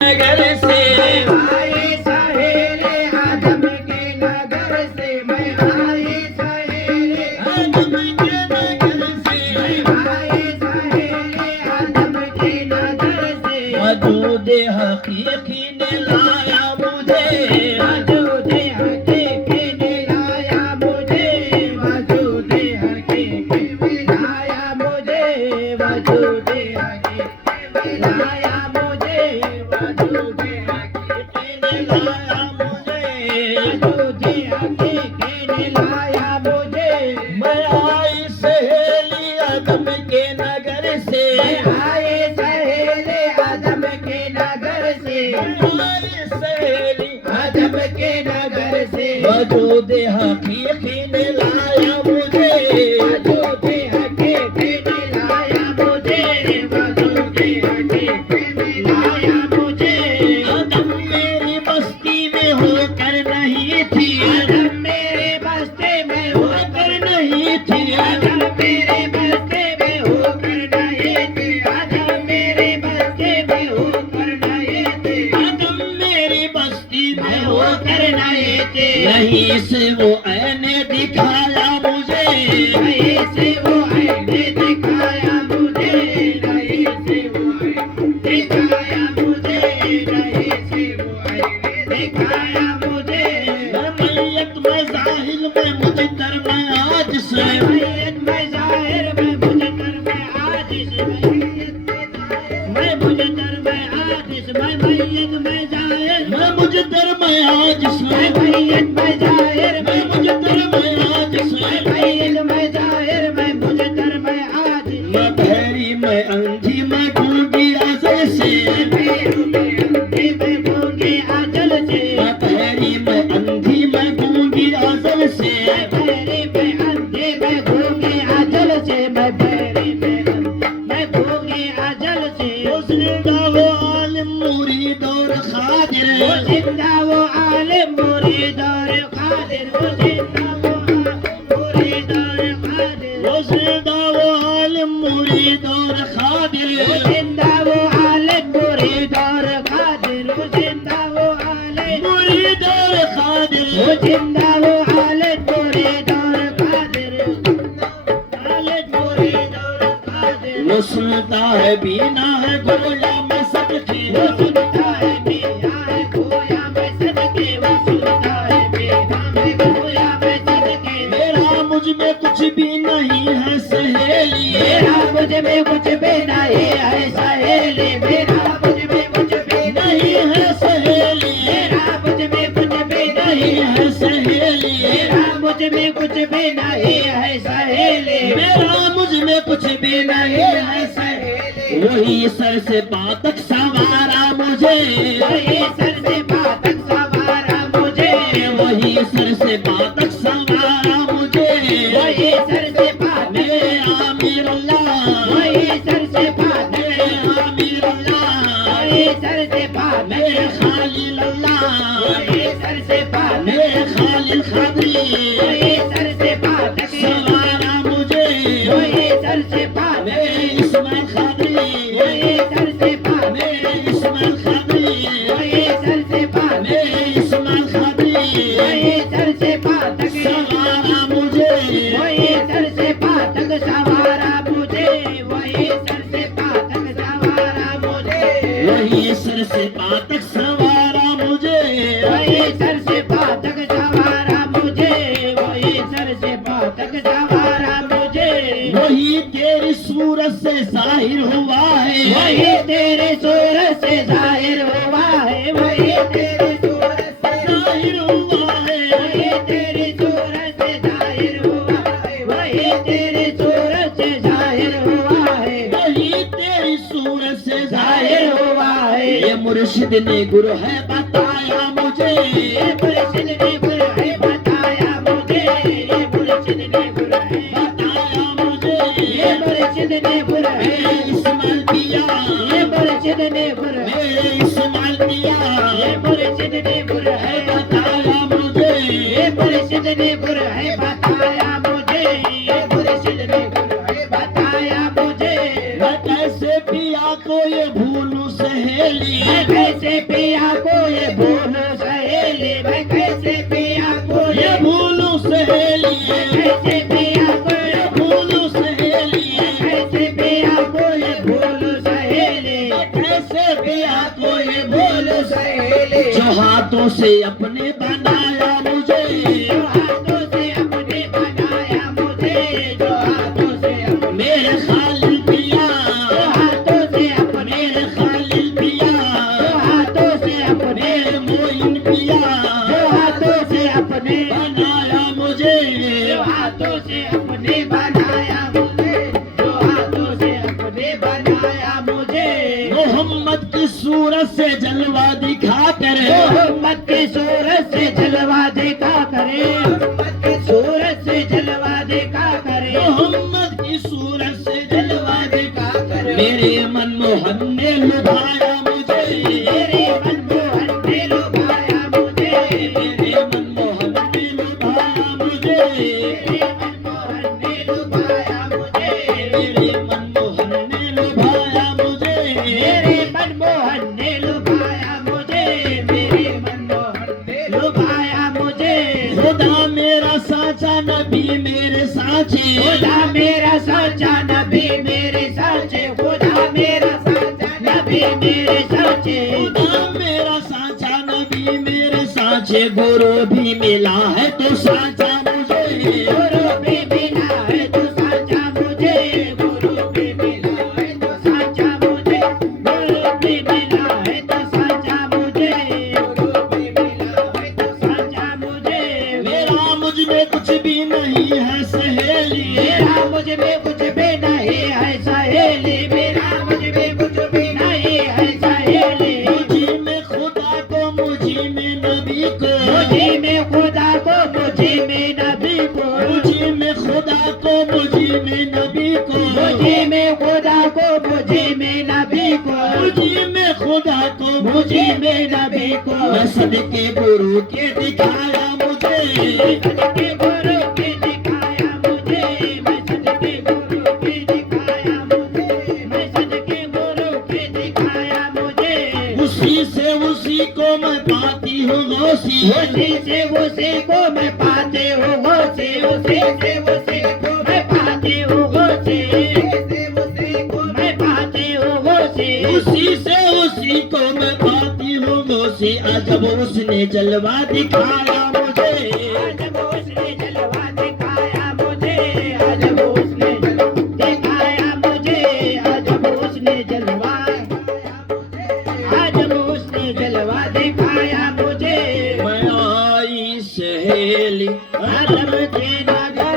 नगर से आए सहेरे आदम के नगर से, मैं आए सहेरे आदम के नगर से आए सहेरे आदम के नगर से। वजूद हकीकी ने लाया मुझे वजूद हकीकी ने लाया मुझे, वजूद हकीकी ने लाया मुझे, वजूद हकीकी ने लाया मुझे, वजूद हकीकी ने लाया मुझे, वजूद हकीकी ने लाया मुझे। मैं आई सहेली आदम के नगर से आए सहेले आदम के नगर से, आई सहेली आदम के नगर से। वजूद हकीकी ने लाया मुझे वजूद हकीकी ने लाया मुझे, वजूद हकीकी ने लाया मुझे। आदम मेरी बस्ती में होकर नहीं थी आदम मेरे बस्ते में होकर नहीं थी आदम मेरे बस्ते में होकर नहीं थे, आदम मेरे बस्ते में होकर नहीं थे, आदम मेरी बस्ती में होकर नहीं थे। नहीं से वो ऐने दिखाया मुझे नहीं से वो आईने दिखाया मुझे, नहीं से वो आईने दिखाया मुझे, नहीं से वो आईने दिखाया मुझे। मैं मैयत में जाहिल में मुजतर में आज से मैयत में जाहिर में मुजतर में आजिज़, मैं मुजतर में आजिज़, मैं मैयत में जाहिर, मैं मुजतर में आज से मैं मैयत में जाहिर, मैं मुजतर में आज से मैं मैयत में जाहिर, मैं मुजतर में आजिज़। मैं बहरी में अंधी मैं गूंगी अजल से मैं गूंगे आंचल से, मैं बहरी में अंधी मैं गूंगी अजल से पैरी में अंधे मैं गूंगे आंचल से, मैं पैरी में मैं गूंगे आंचल से। वो जिंदा वो आलिम मुरीद और खादिर वो जिंदा वो आलिम मुरीद और कादिर, वो जिंदा वो मुरीद और कादिर, वो जिंदा वो आलिम मुरीद और खादिर वो जिंदा वो आलिम मुरीद और कादिर, वो जिंदा वो आलिम मुरीद और खादिर वो जिंदा वो आलिम मुरीद और कादिर, आलिम मुरीद और कादिर। वो सुनता है बीना है गोया में सबकी वो सुनता है बिना है खोया में सदके, वो सुनता है बिना में खोया में सदके। मेरा मुझ में कुछ भी नहीं है सहेली मेरा मुझ में कुछ भी नहीं है सहेली, मेरा मुझ में कुछ भी नहीं है सहेली मेरा मुझ में कुछ भी नहीं नहीं है सहेली मेरा मुझ में कुछ भी नहीं है सहेली, मेरा मुझ में कुछ भी नहीं है सहेली। वही सर से पातक संवारा मुझे वही सर से पातक सवारा मुझे, वही सर से पातक संवारा मुझे वही सर से पातक, मेरे आमिर अल्लाह वही सर से पातक, मेरे आमिर अल्लाह वही सर से पातक, मेरे खालिल अल्लाह वही सर से पातक, मेरे खालिल खादरी वही सर से पातक, संवारा मुझे वही सर से पातक, मेरे इस्माइल खादरी वही सर से पातक, मेरे इस्माइल खादरी वही सर से पातक, मेरे इस्माइल खादरी वही सर से पातक, संवारा मुझे वही सर से पातक सवारा मुझे, वही सर से पातक सवारा मुझे, वही सर से पातक संवारा मुझे वही सर से पातक सवारा मुझे, वही सर से पातक सवारा मुझे। वही तेरी सूरत से जाहिर हुआ है वही तेरे सूरत से जाहिर हुआ है, वही तेरे सूरत से जाहिर हुआ है वही तेरी सूरत से जाहिर हुआ है, वही तेरी सूरत से जाहिर हुआ है, वही तेरी सूरत से जाहिर जाहिर हुआ है। ये मुर्शिद ने गुरु है बताया मुझे ये मुर्शिद ने गुरु है बताया मुझे, ये मुर्शिद ने गुरु है बताया मुझे ये मुर्शिद ने गुरु है, मेरे इस्माइल पिया ये मुर्शिद ने गुरु है, मेरे इस्माइल पिया ये मुर्शिद ने गुरु है बताया मुझे ये मुर्शिद ने गुरु है बताया मुझे, ये मुर्शिद ने गुरु है बताया मुझे। मैं कैसे पिया को ये भूलूं सहेली मैं कैसे पिया को ये भूलूं सहेली, मैं कैसे पिया को ये भूलूं सहेली, कैसे पिया को ये भूलूं सहेली, कैसे पिया को ये भूलूं सहेली, कैसे पिया को ये भूलूं सहेली, जो हाथों से अपने बनाया मुझे, जो हाथों से अपने बनाया मुझे, जो हाथों से अपने मेरे खालिल पिया, जो हाथों से अपने मेरे खालिल पिया, जो हाथों से अपने मेरे मोइन पिया, जो हाथों से अपने बनाया मुझे, जो हाथों से अपने बनाया मुझे, जो हाथों से अपने बनाया मुझे, मोहम्मद की सूरत से जलवा दिखा करे, मोहम्मद की सूरत से जलवा देखा करे, मोहम्मद की सूरत से जलवा देखा करे, मोहम्मद की सूरत से जलवा देखा करे, मेरे मनमोहन ने लुभाया मुझे, मेरे मनमोहन ने लुभाया मुझे, मेरे मनमोहन ने लुभाया मुझे, मेरे मनमोहन ने लुभाया मुझे, मेरे मनमोहन ने लुभाया मुझे, मेरे मनमोहन ने लुभाया मुझे, मेरे मनमोहन ने लुभाया मुझे, खुदा मेरा साचा नबी मेरे साचे, खुदा मेरा साचा नबी मेरे साचे, खुदा मेरा साचा नबी मेरे साचे, खुदा मेरा साचा नबी मेरे साचे, गुरु भी मिला है तो साचा मुझे, गुरु भी मिला है तो साचा मुझे, गुरु भी मिला है तो साचा मुझे, गुरु भी मिला है तो साचा मुझे, गुरु भी मिला है तो साचा मुझे, मेरा मुझ में कुछ भी नहीं है सहेली, मेरा मुझ में कुछ भी नहीं है सहेली, मेरा मुझ में कुछ भी नहीं है सहेली, मुझी में खुदा को मुझी में नबी को, मुझी में खुदा को मुझी में नबी को, मुझी में खुदा को मुझी में नबी को, मुझी में खुदा को मुझी में नबी को, मुझी में खुदा को मुझी में नबी को, मैं सदके गुरु के दिखाया मुझे, सदके गुरु के दिखाया मुझे, मैं सदके गुरु के दिखाया मुझे, मैं सदके गुरु के दिखाया मुझे, उसी से उसी को मैं पाती हूँ गौसी, उसी से उसी को मैं पाते हूँ गोसे, उसी से उसी को मैं पाते हूँ गोसे, उसी उसी को मैं पाते हूँ गोसे, उसी से उसी को मैं पाती हूँ गौसी, अजब उसने जलवा दिखाया मुझे, आज वो उसने जलवा दिखाया मुझे, आज वो उसने दिखाया मुझे, आज वो उसने जलवा, आज वो उसने जलवा दिखाया मुझे, मैं आई सहेली आदम के नगर